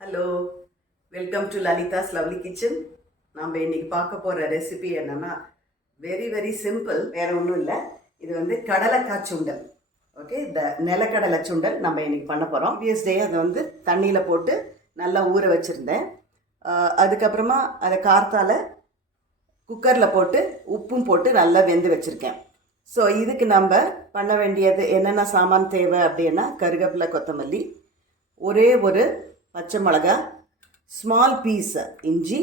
Hello, welcome to Lalitha's lovely kitchen. நம்ம இன்னைக்கு பார்க்க போகிற ரெசிபி என்னென்னா வெரி வெரி சிம்பிள். வேறு ஒன்றும் இல்லை. இது வந்து கடலைக்காய் சுண்டல். ஓகே, இந்த நிலக்கடலை சுண்டல் நம்ம இன்னைக்கு பண்ண போகிறோம். ப்ரீவியஸ் டே அதை வந்து தண்ணியில் போட்டு நல்லா ஊற வச்சுருந்தேன். அதுக்கப்புறமா அதை கார்த்தால் குக்கரில் போட்டு உப்பும் போட்டு நல்லா வெந்து வச்சுருக்கேன். ஸோ இதுக்கு நம்ம பண்ண வேண்டியது என்னென்ன சாமான் தேவை அப்படின்னா, கருவேப்பிலை, கொத்தமல்லி, ஒரே ஒரு பச்சை மிளகா, ஸ்மால் பீஸ் இஞ்சி,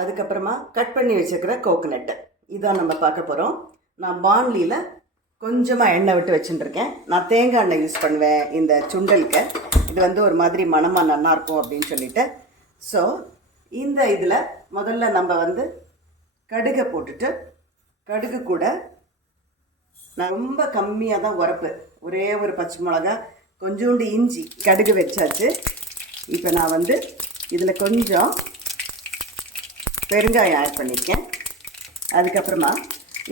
அதுக்கப்புறமா கட் பண்ணி வச்சுருக்கிற கோகோனட்டு. இதான் நம்ம பார்க்க போகிறோம். நான் பாண்லியில் கொஞ்சமாக எண்ணெய் விட்டு வச்சுட்டுருக்கேன். நான் தேங்காய் எண்ணெய் யூஸ் பண்ணுவேன் இந்த சுண்டலுக்கு. இது வந்து ஒரு மாதிரி மணமாக நல்லாயிருக்கும் அப்படின்னு சொல்லிட்டு. ஸோ இந்த இதில் முதல்ல நம்ம வந்து கடுகை போட்டுட்டு, கடுகு கூட நான் ரொம்ப கம்மியாக தான் உரப்பு, ஒரே ஒரு பச்சை மிளகா, கொஞ்சோண்டு இஞ்சி, கடுகு வச்சாச்சு. இப்போ நான் வந்து இதில் கொஞ்சம் பெருங்காயம் ஆட் பண்ணியிருக்கேன். அதுக்கப்புறமா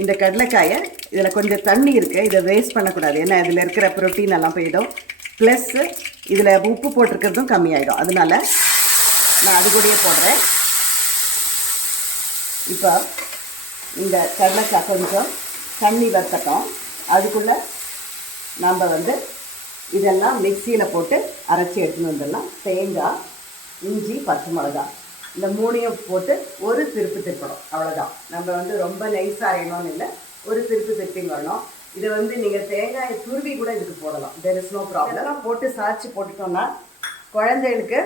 இந்த கடலைக்காயை, இதில் கொஞ்சம் தண்ணி இருக்குது, இதை வேஸ்ட் பண்ணக்கூடாது, ஏன்னா இதில் இருக்கிற ப்ரோட்டீன் எல்லாம் போயிடும். ப்ளஸ்ஸு இதில் உப்பு போட்டிருக்கிறதும் கம்மியாயிடும், அதனால் நான் அது கூடயே போடுறேன். இப்போ இந்த கடலைக்காய் கொஞ்சம் தண்ணி வற்றட்டும். அதுக்குள்ளே நம்ம வந்து இதெல்லாம் மிக்சியில் போட்டு அரைச்சி எடுத்துன்னு வந்துடலாம். தேங்காய், இஞ்சி, பச்சை மிளகா, இந்த மூணையும் போட்டு ஒரு திருப்பு திருப்பணும், அவ்வளோதான். நம்ம வந்து ரொம்ப நைஸாக அரையணும்னு இல்லை, ஒரு திருப்பு திருப்பின்னு வரணும். இதை வந்து நீங்கள் தேங்காயை துருவி கூட இதுக்கு போடலாம், தெர் இஸ் நோ ப்ராப்ளம். எல்லாம் போட்டு சாய்ச்சி போட்டுட்டோம்னா குழந்தைகளுக்கு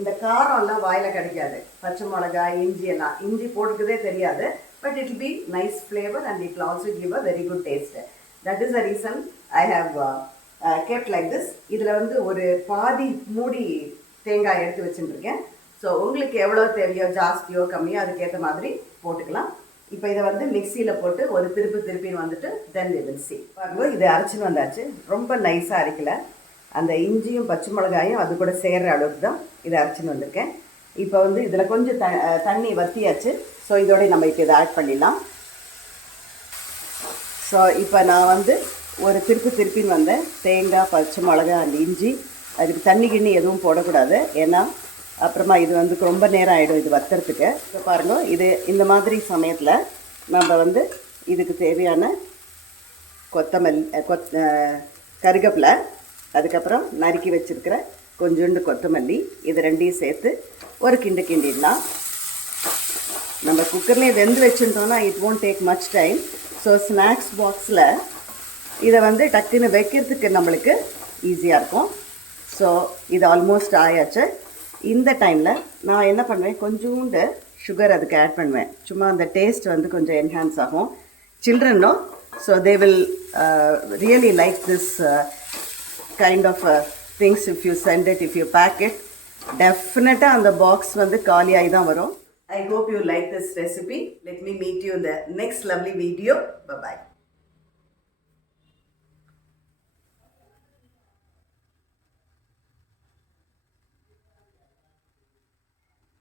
இந்த காரம்லாம் வாயில் கிடைக்காது. பச்சை மிளகா, இஞ்சி எல்லாம், இஞ்சி போட்டுக்கிறதே தெரியாது. But it will be nice flavor and it will also give a very good taste. That is the reason I have kept like this. இதில் வந்து ஒரு பாதி மூடி தேங்காய் எடுத்து வச்சுருக்கேன். ஸோ உங்களுக்கு எவ்வளோ தேவையோ, ஜாஸ்தியோ கம்மியோ, அதுக்கேற்ற மாதிரி போட்டுக்கலாம். இப்போ இதை வந்து மிக்சியில் போட்டு ஒரு திருப்பின்னு வந்துட்டு தென் we will see. பாருங்க, இதை அரைச்சின்னு வந்தாச்சு. ரொம்ப நைஸாக அரைக்கல, அந்த இஞ்சியும் பச்சை மிளகாயும் அது கூட சேர்கிற அளவுக்கு தான் இதை அரைச்சின்னு வந்திருக்கேன். இப்போ வந்து இதில் கொஞ்சம் தண்ணி வற்றியாச்சு. ஸோ இதோட நம்ம இப்போ இதை ஆட் பண்ணிடலாம். ஸோ இப்போ நான் வந்து ஒரு திருப்பின்னு வந்தேன். தேங்காய், பச்சை மிளகா, அந்த இஞ்சி, அதுக்கு தண்ணி கிண்ணி எதுவும் போடக்கூடாது, ஏன்னா அப்புறமா இது வந்து ரொம்ப நேரம் ஆகிடும் இது வத்துறதுக்கு. இப்போ பாருங்கள், இது இந்த மாதிரி சமயத்தில் நம்ம வந்து இதுக்கு தேவையான கொத்தமல்லி, கருவேப்பிலை, அதுக்கப்புறம் நறுக்கி வச்சுருக்கிற கொஞ்சோண்டு கொத்தமல்லி, இது ரெண்டையும் சேர்த்து ஒரு கிண்டிடலாம். நம்ம குக்கர்லேயே வெந்து வச்சுட்டோன்னா it won't take much time. So snacks பாக்ஸில் இதை வந்து டக்குன்னு வைக்கிறதுக்கு நம்மளுக்கு ஈஸியாக இருக்கும். ஸோ இது ஆல்மோஸ்ட் ஆயாச்சு. இந்த டைமில் நான் என்ன பண்ணுவேன், கொஞ்சோண்டு சுகர் அதுக்கு ஆட் பண்ணுவேன். சும்மா அந்த டேஸ்ட் வந்து கொஞ்சம் என்ஹான்ஸ் ஆகும். சில்ட்ரனோ, so they will really like this kind of things. If you send it, if you pack it, definitely அந்த பாக்ஸ் வந்து காலியாகி தான் வரும். I hope you like this recipe. Let me meet you in the next lovely video. Bye bye.